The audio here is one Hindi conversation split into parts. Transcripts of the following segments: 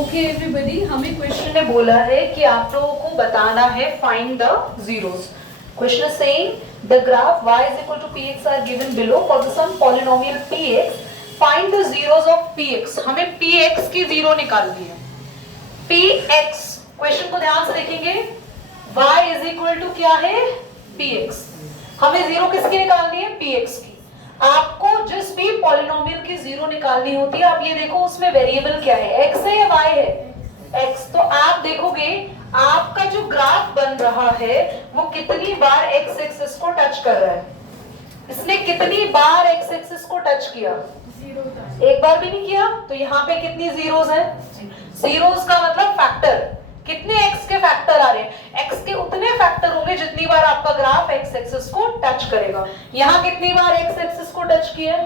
ओके एवरीबॉडी, हमें क्वेश्चन ने बोला है कि आप लोगों को बताना है find the zeros. Question is saying the graph y is equal to px are given below for the some polynomial px. Find the zeros of px. हमें px की जीरो निकालनी है. px क्वेश्चन को ध्यान से देखेंगे. y is equal to क्या है? px. हमें जीरो किसकी निकालनी है? px की. आपको जिस भी पॉलिनोमियल की जीरो निकालनी होती है, आप ये देखो उसमें वेरिएबल क्या है, x है या y है? x. तो आप देखोगे आपका जो ग्राफ बन रहा है वो कितनी बार x एक्सिस को टच कर रहा है. इसने कितनी बार x एक्सिस को टच किया? एक बार भी नहीं किया. तो यहाँ पे कितनी जीरोस है? जीरोस का मतलब फैक्टर. कितने x के फैक्टर आ रहे हैं? x के उतने फैक्टर होंगे जितनी बार आपका ग्राफ x एक्सिस को टच करेगा. यहाँ कितनी बार x एक्सिस को टच किया?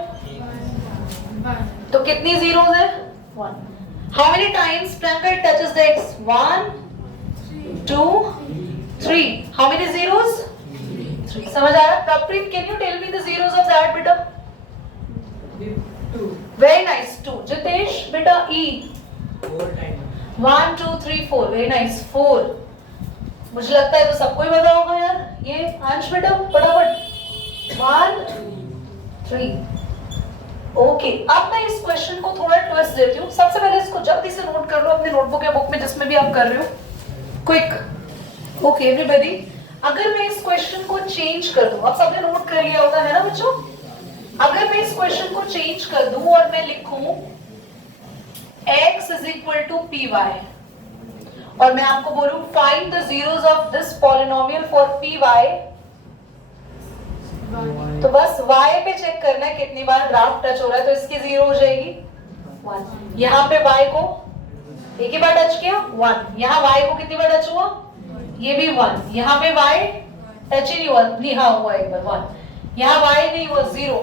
तो कितनी जीरोस है? 1. How many times Priyanka touches the x? 1, 2, 3. How many zeros? 3. समझ आया? Prabpreet, can you tell me the zeros of that beta? 2. Very nice. 2. Jitesh, beta E. 4 times. 1, 2, 3, 4. Very nice. 4. मुझे लगता है तो सबको ही पता होगा यार. ये अंश बेटा फटाफट. 1, 3. ओके, अब मैं इस क्वेश्चन को थोड़ा ट्विस्ट देती हूँ. सबसे पहले इसको जल्दी से नोट कर लो अपने नोटबुक या बुक में, जिसमें भी आप कर रहे हो. क्विक. ओके एवरीबॉडी, अगर मैं इस क्वेश्चन को चेंज कर दूं, अब सबने नोट कर लिया होगा है ना बच्चों. अगर मैं इस क्वेश्चन को चेंज कर दूं और मैं लिखूं x is equal to py और मैं आपको बोलूं find the zeros of this polynomial for py, तो बस y पे चेक करना है कितनी बार ग्राफ टच हो रहा है. तो इसकी जीरो हो जाएगी 1. यहाँ पे y को एक ही बार टच किया 1. यहाँ y को कितनी बार टच हुआ? ये भी 1. यहाँ पे y टच ही नहीं हुआ. नहीं, हाँ हुआ एक बार 1. यहाँ y नहीं हुआ 0.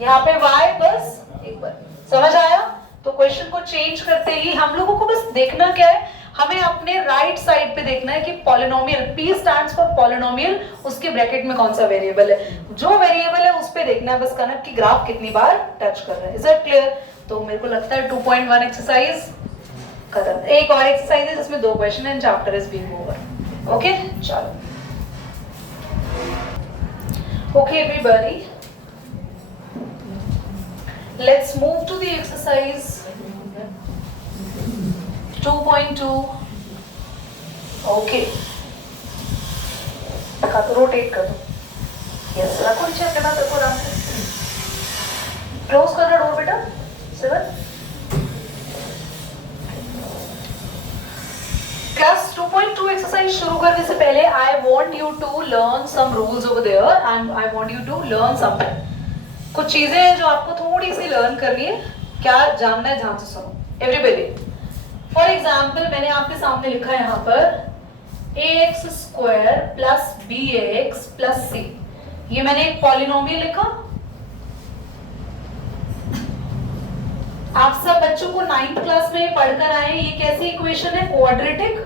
यहाँ पे y बस एक बार. समझ आया? तो क्वेश्चन को चेंज करते ही हम लोगों को बस देखना क्या है, हमें अपने राइट साइड पे देखना है कि polynomial p stands for polynomial, उसके ब्रैकेट में कौन सा वेरिएबल है. जो वेरिएबल है उस पे देखना है बस कनक की ग्राफ कितनी बार टच कर रहा है. Is it clear? तो मेरे को लगता है 2.1 एक्सरसाइज खत्म. एक और एक्सरसाइज है जिसमें 2 question and chapter is being over. Okay चलो. Okay everybody, let's move to the exercise 2.2. okay, का तो रोटेट कर दो. यस, रखो नीचे अपने पास, रखो आराम से. क्लोज कर रहा डोर बेटा. सिवन क्लास 2.2 एक्सरसाइज शुरू करने से पहले I want you to learn some rules over there and I want you to learn something. कुछ चीजें हैं जो आपको थोड़ी सी लर्न करनी है. क्या जानना है? ध्यान से सुनो एवरीबॉडी. फॉर एग्जाम्पल मैंने आपके सामने लिखा है यहाँ पर ax square plus bx plus c. ये मैंने एक पॉलिनोमियल लिखा. आप सब बच्चों को 9th क्लास में पढ़कर आए. ये कैसी इक्वेशन है? Quadratic.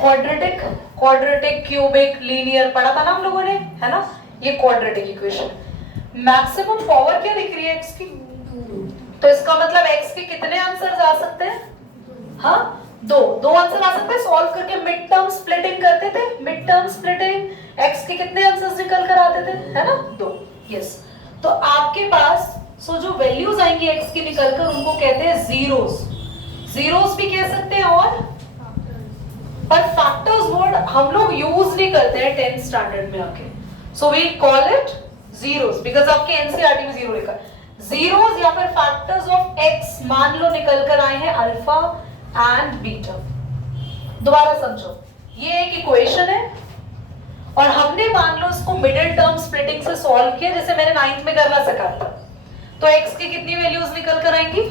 Quadratic, quadratic, cubic, linear पढ़ा था ना हम लोगों ने, है ना. ये क्वाड्रेटिक इक्वेशन. मैक्सिमम पावर क्या दिख रही है x की? तो इसका मतलब x के कितने आंसर्स आ सकते हैं? हाँ, 2 आंसर आ सकते हैं. सॉल्व करके मिड टर्म स्प्लिटिंग करते थे. मिड टर्म स्प्लिटिंग, x के कितने आंसर्स निकल कर आते थे? है ना, 2. यस. तो आपके पास जो वैल्यूज आएंगी x की निकल कर, उनको कहते हैं जीरोस. जीरोस भी कह सकते हैं और पर फैक्टर्स वर्ड हम लोग यूज नहीं करते हैं 10th स्टैंडर्ड में आके. So we call it zeros because आपके NCERT में जीरो लिखा है. zeros या फिर factors of x मान लो निकल कर आए हैं अल्फा एंड बीटा. दोबारा समझो, ये एक इक्वेशन है और हमने मान लो इसको मिडिल टर्म स्प्लिटिंग से सॉल्व किया, जैसे मैंने 9th में करना सिखाया था. तो x की कितनी वैल्यूज निकल कर आएंगी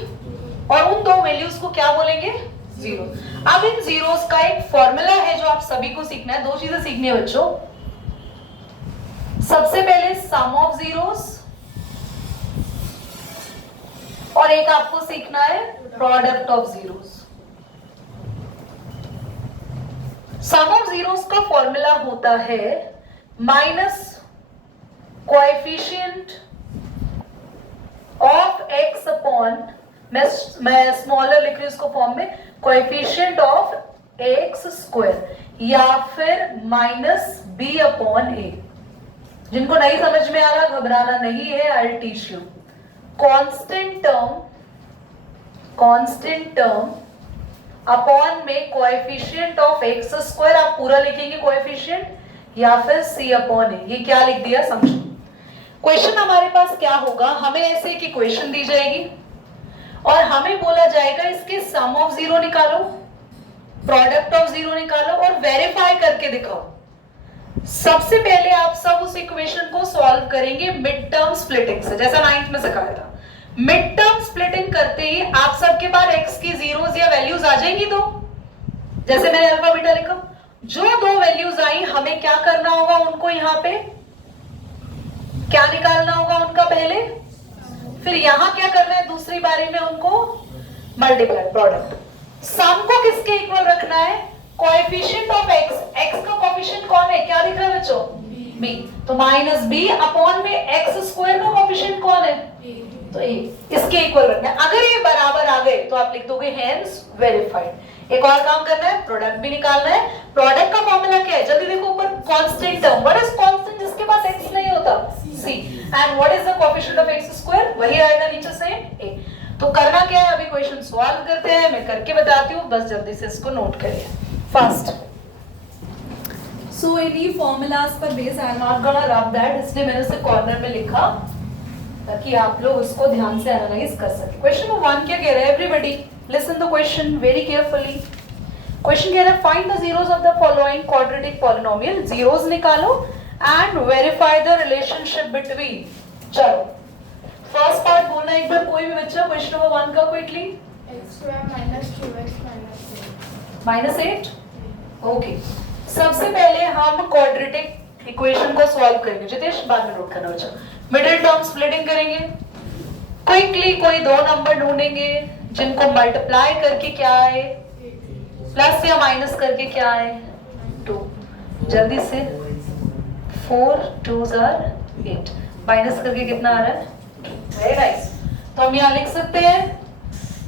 और उन 2 वैल्यूज को क्या बोलेंगे? जीरो. अब इन जीरोस का एक फॉर्मूला है जो आप सभी को सीखना है. 2 चीजें सीखनी है बच्चों. सबसे पहले सम ऑफ जीरोस और एक आपको सीखना है product of zeros. Sum of zeros का फॉर्मूला होता है minus coefficient of x upon मैं स्मॉलर लिख रही हूँ इसको फॉर्म में, कोएफिशिएंट ऑफ एक्स स्क्वायर या फिर माइनस बी अपॉन ए। जिनको नहीं समझ में आ रहा घबराना नहीं है, I will teach you. Constant term upon में कोएफिशिएंट ऑफ एक्स स्क्वायर, आप पूरा लिखेंगे कोएफिशिएंट या फिर सी अपॉन ए। ये क्या लिख दिया समझो। क्वेश्चन हमारे पास क्या होगा, हमें ऐसे एक इक्वेशन दी जाएगी और हमें बोला जाएगा इसके सम ऑफ जीरो निकालो, प्रोडक्ट ऑफ जीरो निकालो और वेरीफाई करके दिखाओ। सबसे पहले आप सब उस इक्वेशन को सॉल्व करेंगे मिड टर्म स्प्लिटिंग से, जैसा 9th में सिखाया था। मिड टर्म स्प्लिटिंग करते ही आप सबके पास x की जीरोस या वैल्यूज आ जाएंगी। दो, जैसे मैंने अल्फा बीटा लिखा, जो दो वैल्यूज आई हमें क्या करना होगा, उनको यहां पे क्या निकालना होगा उनका पहले, फिर यहां क्या करना है दूसरी बारी में उनको मल्टीप्लाई, प्रोडक्ट। सम को किसके इक्वल रखना है, कोएफिशिएंट ऑफ x, x का कोएफिशिएंट कौन है, क्या दिख रहा है बच्चों, b, तो माइनस b अपॉन में x स्क्वायर का कोएफिशिएंट कौन है, तो a, इसके इक्वल रखना है। अगर ये बराबर आ गए तो आप लिख दोगे हेंस वेरीफाइड। एक और काम करना है, प्रोडक्ट भी निकालना है। प्रोडक्ट का फॉर्मूला क्या है, जल्दी देखो ऊपर, constant term. What is constant, जिसके पास x नहीं होता, c, and what is the coefficient of x square, वही आएगा नीचे से a। तो करना क्या है, अभी क्वेश्चन सॉल्व करते हैं, मैं करके बताती हूँ, बस जल्दी से इसको नोट करिए फास्ट। So any formulas पर base I am not gonna रब दैट, इसलिए मैंने उसे कॉर्नर में लिखा ताकि आप लोग उसको ध्यान से एनालाइज कर सके। क्वेश्चन नंबर 1 क्या कह रहा है, everybody listen the question very carefully. Question कह रहा है find the zeros of the following quadratic polynomial, zeros निकालो and verify the relationship between. चलो फर्स्ट पार्ट बोलना एक बार कोई भी बच्चा, क्वेश्चन नंबर 1 का quickly. x² minus 2x minus 8 minus 8, okay. सबसे पहले हम क्वाड्रेटिक इक्वेशन को सॉल्व करेंगे, जितेश बाद में नोट करना बच्चा। मिडिल टर्म स्प्लिटिंग करेंगे क्विकली, कोई दो नंबर ढूंढेंगे जिनको मल्टीप्लाई करके क्या आए, प्लस या माइनस करके क्या आए, 2। जल्दी से 4 2s are 8, माइनस करके कितना आ रहा है, वेरी नाइस। तो हम यहाँ लिख सकते हैं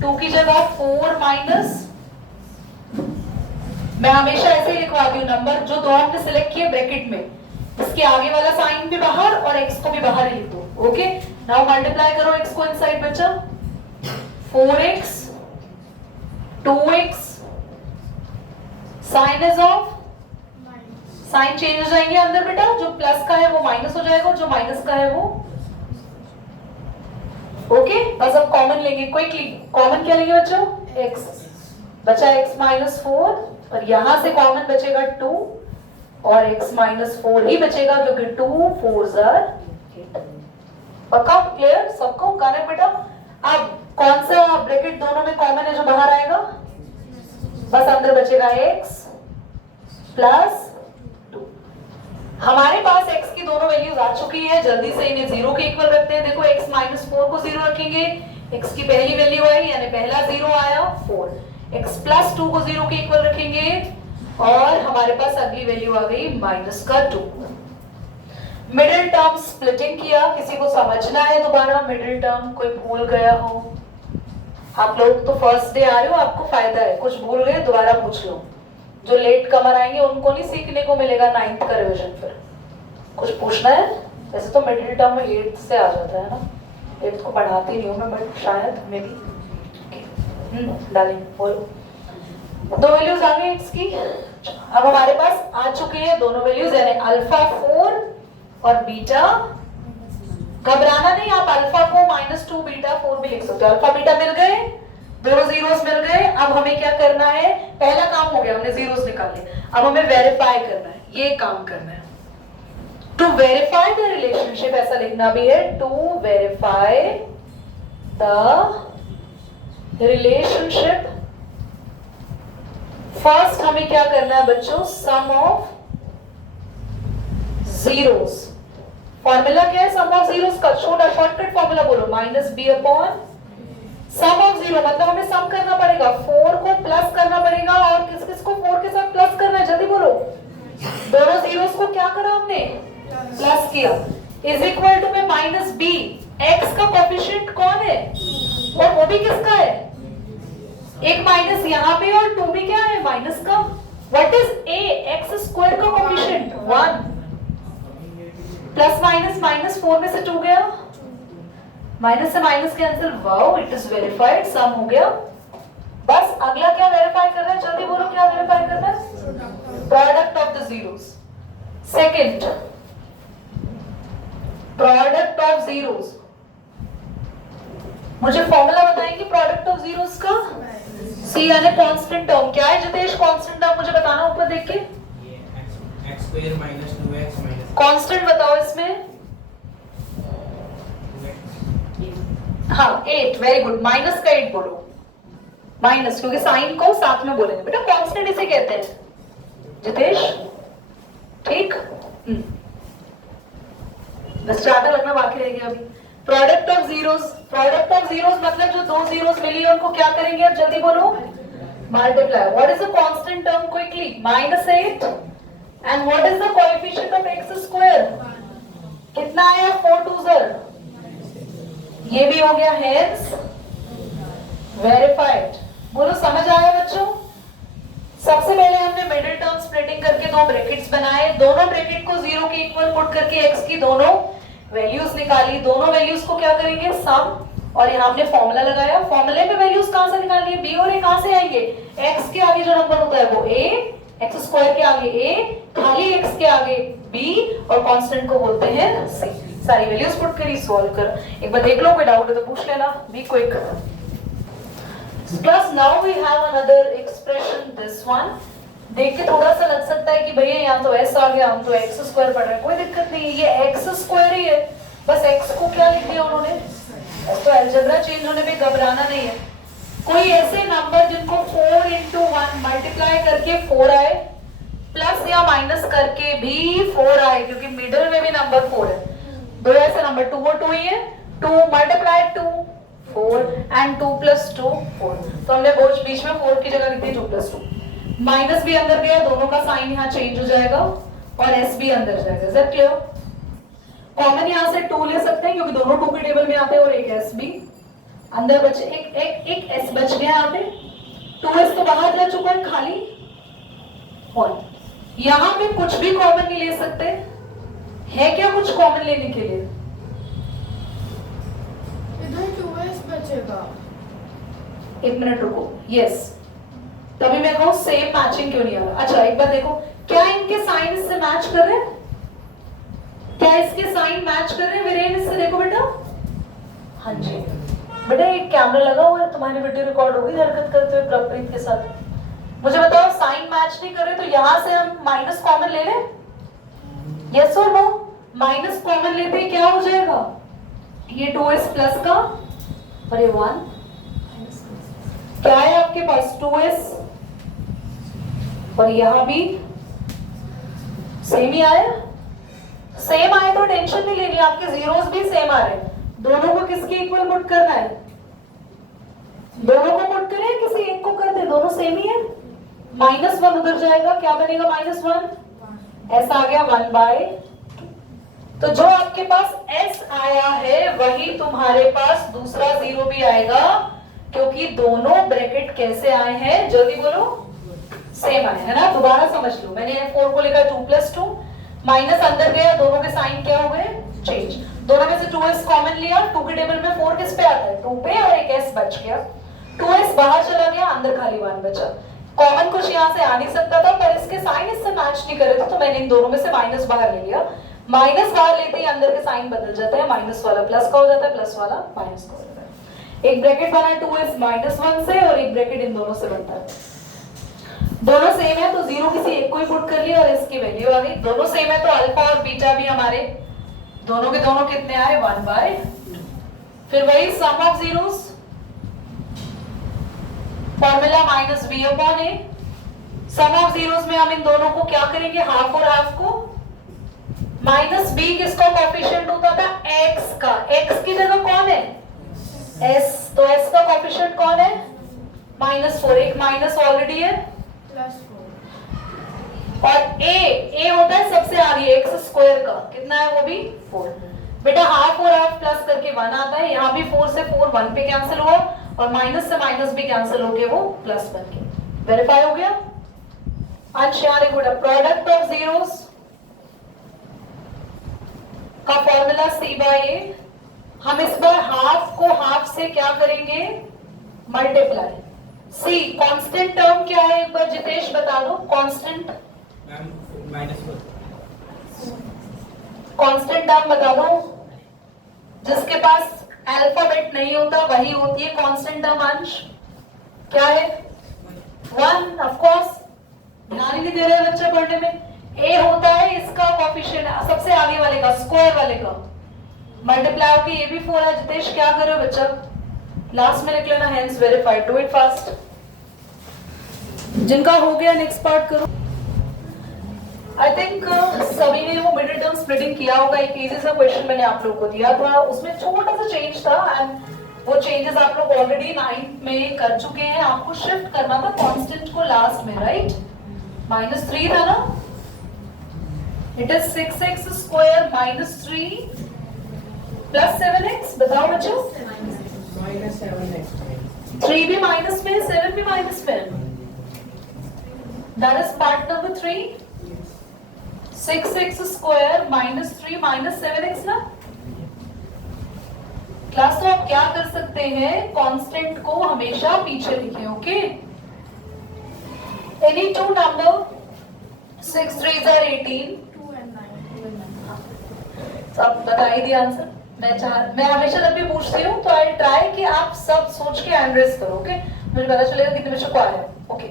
2 की जगह 4 माइनस, मैं हमेशा ऐसे ही लिखवाती हूँ नंबर, जो दो आपने सिलेक्ट किए ब्रैकेट में, इसके आगे वाला साइन भी बाहर और x को भी बाहर ही लिख दो, ओके। नाउ मल्टीप्लाई करो x को इनसाइड बच्चा, 4x 2x, sign is off, sign change हो जाएंगे अंदर बेटा, जो प्लस का है वो माइनस हो जाएगा, जो माइनस का है वो, ओके। बस अब कॉमन लेंगे क्विकली, कॉमन क्या लेंगे बच्चों, x बचा x माइनस 4 और यहां से कॉमन बचेगा 2 और x माइनस 4 ही बचेगा क्योंकि 2 4s are 8। पक्का क्लियर सबको, करेक्ट बेटा। अब कौन सा ब्रैकेट दोनों में कॉमन है जो बाहर आएगा, बस अंदर बचेगा x प्लस 2। हमारे पास x की दोनों वैल्यूज आ चुकी है, जल्दी से इन्हें जीरो के इक्वल रखते हैं। देखो x माइनस 4 को जीरो रखेंगे, x की पहली वैल्यू आई यानी पहला जीरो आया 4, x प्लस 2 को जीरो के इक्वल रखेंगे और हमारे पास अगली वैल्यू आ गई माइनस का 2। मिडिल टर्म स्प्लिटिंग किया, किसी को समझना है दोबारा मिडिल टर्म, कोई भूल गया हो, आप लोग तो फर्स्ट डे आ रहे हो, आपको फायदा है, कुछ भूल गए दोबारा पूछ लो। जो लेट कमर आएंगे उनको नहीं सीखने को मिलेगा 9th का रिवीजन, फिर कुछ पूछना है। वैसे तो मिडिल टर्म 8th से आ जाता है ना, 8th को पढ़ाती नहीं हूँ मैं, बट शायद मे बी डालेंगे। बोलो दो वैल्यूज आ गई x की, अब हमारे पास आ चुकी है दोनों वैल्यूज, यानी अल्फा 4 और बीटा। घबराना नहीं, आप अल्फा को -2 बीटा 4 भी लिख सकते हो। अल्फा बीटा मिल गए, दोनों जीरोस मिल गए। अब हमें क्या करना है, पहला काम हो गया, हमने जीरोस निकाले, अब हमें वेरीफाई करना है, ये काम करना है। टू वेरीफाई द रिलेशनशिप, ऐसा लिखना भी है, to verify the relationship. First हमें क्या करना है बच्चों, सम ऑफ जीरोस। फॉर्मूला क्या है सम ऑफ जीरोस का, छोटा शॉर्टकट फॉर्मूला बोलो, -b upon sum of zero, मतलब हमें सम करना पड़ेगा, 4 को प्लस करना पड़ेगा और किस किस को 4 के साथ प्लस करना है, जल्दी बोलो। दोनों जीरोस को क्या करा हमने, प्लस किया, इज इक्वल टू में -b, x का कोएफिशिएंट कौन है और वो भी किसका एक माइनस यहाँ पे और 2 में क्या है माइनस का। What is a, x square का कोफिशिएंट 1, प्लस माइनस माइनस 4 में से 2 गया, माइनस से minus cancel, wow it is verified, sum हो गया। बस अगला क्या वेरीफाई कर रहा है, जल्दी बोलो क्या वेरीफाई कर रहा है, product of the zeros. Second product of zeros, मुझे फॉर्मूला बताएंगे प्रोडक्ट ऑफ जीरोस का। सी यानी कांस्टेंट टर्म, क्या है जितेश कांस्टेंट टर्म, मुझे बताना ऊपर देख के। x square minus 2x minus constant बताओ इसमें। हाँ 8, वेरी गुड, माइनस का 8 बोलो, माइनस, क्योंकि साइन को साथ में बोलेंगे बेटा, कांस्टेंट इसे कहते हैं जितेश, ठीक। बस ज्यादा लगना बाकी रह गया अभी। Product of zeros, product of zeros मतलब जो दो जीरोस मिली है उनको क्या करेंगे अब जल्दी बोलो, multiply. What is the constant term quickly, -8, and what is the coefficient of x square, कितना आया 4 2 ज़र, ये भी हो गया, हेंस वेरीफाइड। बोलो समझ आया बच्चों। सबसे पहले हमने मिडिल टर्म स्प्लिटिंग करके दो ब्रैकेट्स बनाए, दोनों ब्रैकेट को 0 के इक्वल पुट करके x की दोनों वैल्यूज निकाली, दोनों वैल्यूज को क्या करेंगे सम, और यहाँ हमने फॉर्मूला लगाया। फॉर्मूले में वैल्यूज कहां से निकालनी है, b और a कहां से आएंगे, x के आगे जो नंबर होता है वो a, x स्क्वायर के आगे a, खाली x के आगे b, और कांस्टेंट को बोलते हैं c। सारी वैल्यूज पुट करी, सॉल्व कर। एक बार देख लो, कोई डाउट है तो पूछ लेना, be quick. Plus now we have another expression, this one. देख के थोड़ा सा लग सकता है कि भैया यहाँ तो s आ गया, हम तो x स्क्वायर पढ़ रहे हैं, कोई दिक्कत नहीं है, ये x स्क्वायर ही है, बस x को क्या लिख दिया उन्होंने, तो अलजेब्रा चेंज होने पे घबराना नहीं है। कोई ऐसे नंबर जिनको 4 into 1 मल्टीप्लाई करके 4 आए, प्लस या माइनस करके भी 4 आए, क्योंकि मिडिल में भी नंबर 4 है, दो ऐसे नंबर 2 और 2 ही है, 2 मल्टीप्लाई 2 4 एंड 2 + 2 4, तो हमने बीच में 4 की जगह लिख दी 2 + 2, माइनस भी अंदर गया, दोनों का साइन यहाँ चेंज हो जाएगा और s भी अंदर जाएगा। Is that clear? कॉमन यहाँ से 2 ले सकते हैं क्योंकि दोनों 2 के टेबल में आते हैं, और एक s भी अंदर बचे, एक s बच गया यहाँ पे, 2s तो बाहर जा चुका है खाली, और यहाँ पे कुछ भी कॉमन नहीं ले सकते, है क्या कुछ कॉमन लेने के लिए? इधर 2s बचेगा। एक मिनट रुको, यस, तभी मैं कहूँ सेम मैचिंग क्यों नहीं आ रहा। अच्छा एक बार देखो, क्या इनके साइन इससे मैच कर रहे हैं, क्या इसके साइन मैच कर रहे हैं वीरेन, इससे देखो बेटा। हाँ जी बेटा, एक कैमरा लगा हुआ है, तुम्हारी वीडियो रिकॉर्ड होगी हरकत करते हुए प्रवृत्ति के साथ। मुझे बताओ साइन मैच नहीं कर रहे तो यहाँ से हम माइनस कॉमन ले लें, यस और नो? माइनस कॉमन लेते ही क्या हो जाएगा, ये 2s प्लस का और ये 1, क्या है आपके पास 2s, और यहां भी सेम ही आया, सेम आए तो टेंशन नहीं लेनी, आपके जीरोस भी सेम आ रहे हैं, दोनों को किसके इक्वल पुट करना है, दोनों को पुट करें किसी एक को कर दे, दोनों सेम ही है, -1 उधर जाएगा, क्या बनेगा -1, ऐसा आ गया 1/2। तो जो आपके पास s आया है वही तुम्हारे पास दूसरा जीरो भी आएगा, क्योंकि दोनों ब्रैकेट कैसे आए हैं, जल्दी बोलो, सेम आए है ना। दोबारा समझ लो, मैंने 4 को लिखा 2 + 2, माइनस अंदर गया, दोनों के साइन क्या हो गए, चेंज, दोनों में से 2s कॉमन लिया, 2 के टेबल में 4 किस पे आता है, 2 पे, और एक s बच गया, 2s बाहर चला गया, अंदर खाली 1 बचा। कॉमन कुछ यहाँ से आ नहीं सकता था, पर इसके साइन इससे मैच नहीं कर रहे थे, तो मैंने इन दोनों में से माइनस बाहर ले लिया, माइनस बाहर लेते ही अंदर के साइन बदल जाते हैं, माइनस वाला प्लस का हो जाता है, प्लस वाला माइनस का हो जाता है। एक ब्रैकेट बना 2s -1 से, और एक ब्रैकेट इन दोनों से बनता है, दोनों सेम है तो जीरो किसी एक को ही पुट कर लिया और इसकी वैल्यू आ गई, दोनों सेम है तो अल्फा और बीटा भी हमारे दोनों के दोनों कितने आए, 1/2। फिर वही sum of zeros, formula -b/a, sum of zeros में हम इन दोनों को क्या करेंगे, हाफ और हाफ को, -b किसका कोएफिशिएंट होता था, x का, x की जगह कौन है, s, तो s का कोएफिशिएंट कौन है, -4, एक माइनस ऑलरेडी है, +4, और a होता है सबसे आगे x स्क्वायर का, कितना है वो भी 4। बेटा हाफ और हाफ प्लस करके 1 आता है, यहाँ भी 4 से 4 1 पे कैंसिल हुआ, और माइनस से माइनस भी कैंसिल होके वो प्लस बन के वेरीफाई हो गया। अंश यहाँ लिखो प्रोडक्ट ऑफ जीरोस का फॉर्मूला सी बाय ए। हम इस बार हाफ को हाफ से क्या करेंगे, मल्टीप्लाई। सी कांस्टेंट टर्म क्या है एक बार जितेश बता दो, कांस्टेंट मैम -4 कांस्टेंट टर्म बता दो, जिसके पास अल्फाबेट नहीं होता वही होती है कांस्टेंट टर्म। अंश क्या है, 1 ऑफ कोर्स, ध्यान ही नहीं दे रहे बच्चे पढ़ने में। ए होता है इसका कोएफिशिएंट सबसे आगे वाले का, स्क्वायर वाले का मल्टीप्लाई होके ये भी 4 है। जितेश क्या कर रहे हो बच्चा, लास्ट में लिख लेना hence verified, do it fast. जिनका हो गया नेक्स्ट पार्ट करो। आई थिंक सभी ने वो मिडिल टर्म स्प्लिटिंग किया होगा। एक इजी सा क्वेश्चन मैंने आप लोगों को दिया था, उसमें छोटा सा चेंज था एंड वो चेंजेस आप लोग ऑलरेडी 9th में कर चुके हैं। आपको शिफ्ट करना था कांस्टेंट को लास्ट में, राइट। -3 था ना, it is 6x square -3 plus 7x। बताओ बच्चों, -7x 3 भी माइनस में, 7 भी माइनस में। That is part number 3। 6x square -3 -7x ना। क्लास तो आप क्या कर सकते हैं, कांस्टेंट को हमेशा पीछे लिखें, okay. Any two number 6 3s are 18। 2 and 9. सब बता ही दिया आंसर। मैं हमेशा जब भी पूछती हूँ तो आई ट्राई कि आप सब सोच के एंड्रेस करो, ओके। मुझे पता चलेगा कितने बच्चों को आया, ओके।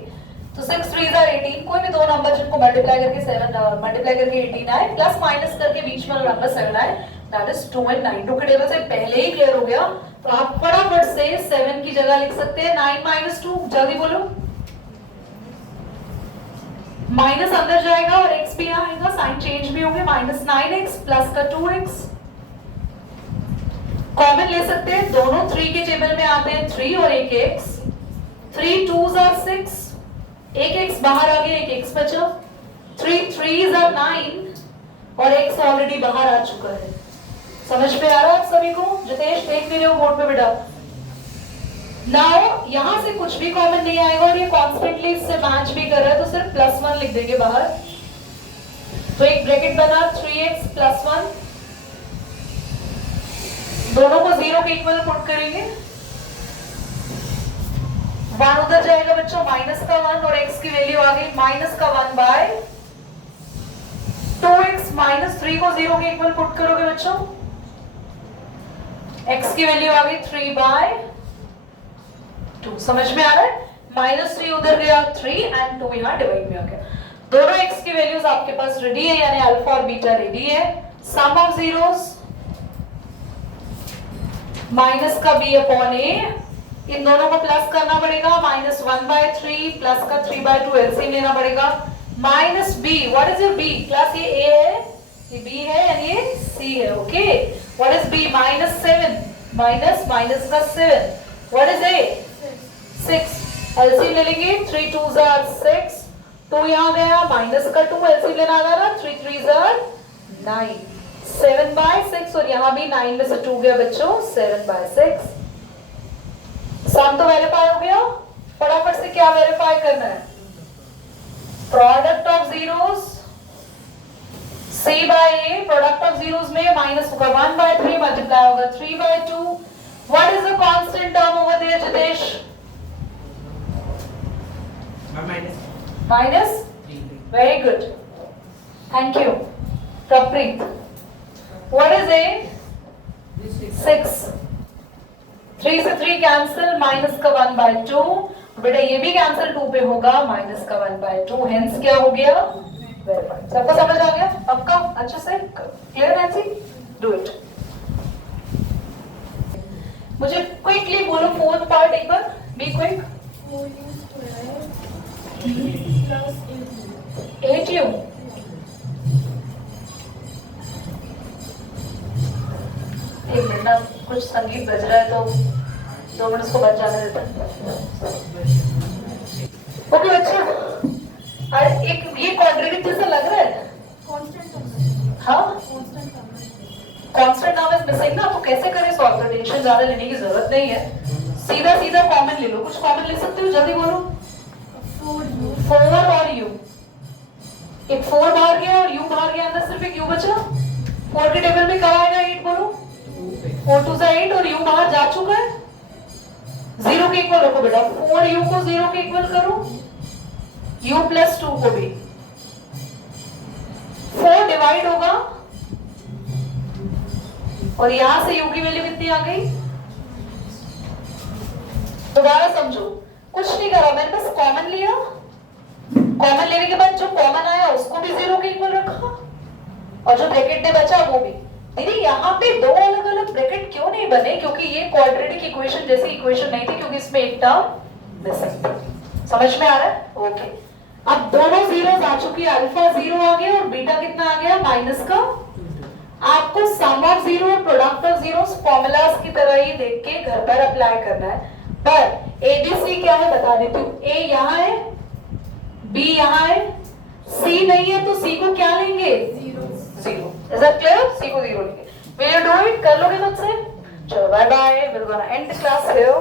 तो 6 3s are 18, कोई भी दो नंबर जिनको मल्टीप्लाई करके 7 मल्टीप्लाई करके 18 आए, प्लस माइनस करके बीच में नंबर 7 आए, दैट इज 2 and 9। 2 के टेबल से पहले ही क्लियर हो गया, तो आप फटाफट से 7 की जगह लिख सकते हैं 9 - 2। जल्दी बोलो, माइनस अंदर जाएगा और x भी यहाँ आएगा, साइन चेंज भी होंगे। -9x प्लस का 2x कॉमन ले सकते हैं, दोनों 3 के टेबल में आते हैं, 3 और एक x। 3 2s are 6, एक x बाहर आ गया, एक x बचा। 3 3s are 9 और x ऑलरेडी बाहर आ चुका है। समझ में आ रहा है आप सभी को? जितेश देख भी रहे हो बोर्ड पे बेटा। नाउ यहां से कुछ भी कॉमन नहीं आएगा और ये कॉन्स्टेंटली इससे मैच भी कर रहा है, तो सिर्फ +1 लिख देंगे बाहर। तो एक ब्रैकेट बना 3x + 1, दोनों को 0 के इक्वल पुट करेंगे। 1 उधर जाएगा बच्चों, माइनस का 1 और x की वैल्यू आ गई -1/2x। 3 को 0 के इक्वल पुट करोगे बच्चों, x की वैल्यू आ गई 3/2। समझ में आ रहा है? -3 उधर गया, 3 एंड 2 यहाँ डिवाइड में आ गया। दोनों x की वैल्यूज आपके पास रेडी है, यानी अल्फा और बीटा रेडी है। सम ऑफ जीरोस माइनस का b/a, इन दोनों को प्लस करना पड़ेगा। -1/3 प्लस का 3/2 एलसीएम लेना पड़ेगा। -b, what is your b? Class ये a है, ये b है एंड ये c है, okay. What is b? -7 minus का 7, व्हाट इज a? 6। एलसीएम ले लेंगे, 3 2s are 6, 2 यहाँ गया, माइनस का 2 एलसीएम लेना आ रहा, 3 3s are 9, 7/6 और यहाँ भी 9 में से 2 गया बच्चों, 7/6। सम तो वेरीफाई हो गया। फटाफट से क्या वेरीफाई करना है, product of zeros c/a। Product of zeros में माइनस होगा 1/3 मल्टीप्लाई होगा 3/2। What is the constant term over there Jitesh? -3। Very good, thank you Prapreet. What is a? 6। 3 से 3 कैंसिल, माइनस का 1/2। बेटा ये भी कैंसिल 2 पे होगा, माइनस का 1/2, हेंस क्या हो गया? वेरीफाइड। सबको समझ आ गया? पक्का? अच्छे से क्लियर नैंसी? Do it. मुझे क्विकली बोलो 4th पार्ट एक बार, be quick. 4u square plus 8u एक मिनट ना, कुछ संगीत बज रहा है तो 2 मिनट उसको बच जाने देते हैं। ओके बच्चों, अरे एक ये क्वाड्रेटिक जैसा लग रहा है। constant term. हाँ, Constant term. Constant term is missing ना, तो कैसे करें सॉल्व? टेंशन ज्यादा लेने की जरूरत नहीं है। सीधा सीधा कॉमन ले लो, कुछ कॉमन ले सकते हो, जल्दी बोलो। 4u 4 और u, एक 4 बाहर गया और u बाहर गया, अंदर सिर्फ एक u बचा। 4 के टेबल में कब आएगा 8 बोलो। 4 2 से 8 और u बाहर जा चुका है। 0 के इक्वल रखो बेटा, 4u को 0 के इक्वल करो, u प्लस 2 को भी। 4 डिवाइड होगा और यहां से u की वैल्यू कितनी आ गई। दोबारा समझो, कुछ नहीं करा, मैंने बस कॉमन लिया, कॉमन लेने के बाद जो कॉमन आया उसको भी 0 के इक्वल रखा और जो ब्रैकेट में बचा वो भी। दीदी यहाँ पे दो अलग अलग ब्रैकेट क्यों नहीं बने, क्योंकि ये क्वाड्रेटिक इक्वेशन जैसी इक्वेशन नहीं थी, क्योंकि इसमें एक टर्म मिसिंग थी। समझ में आ रहा है? ओके, अब दोनों जीरोस आ चुकी है, अल्फा 0 आ गया और बीटा कितना आ गया माइनस का। आपको सम ऑफ जीरो और प्रोडक्ट ऑफ जीरोस फॉर्मूलाज की तरह ही देख के घर पर अप्लाई करना है। पर एबीसी क्या है बता देती हूँ, ए यहाँ है, बी यहाँ है, सी नहीं है तो सी को क्या लेंगे 0। Is that clear? सी को 0 लेंगे। Will you do it? कर लोगे मुझसे? चलो bye bye, we're gonna end the class here.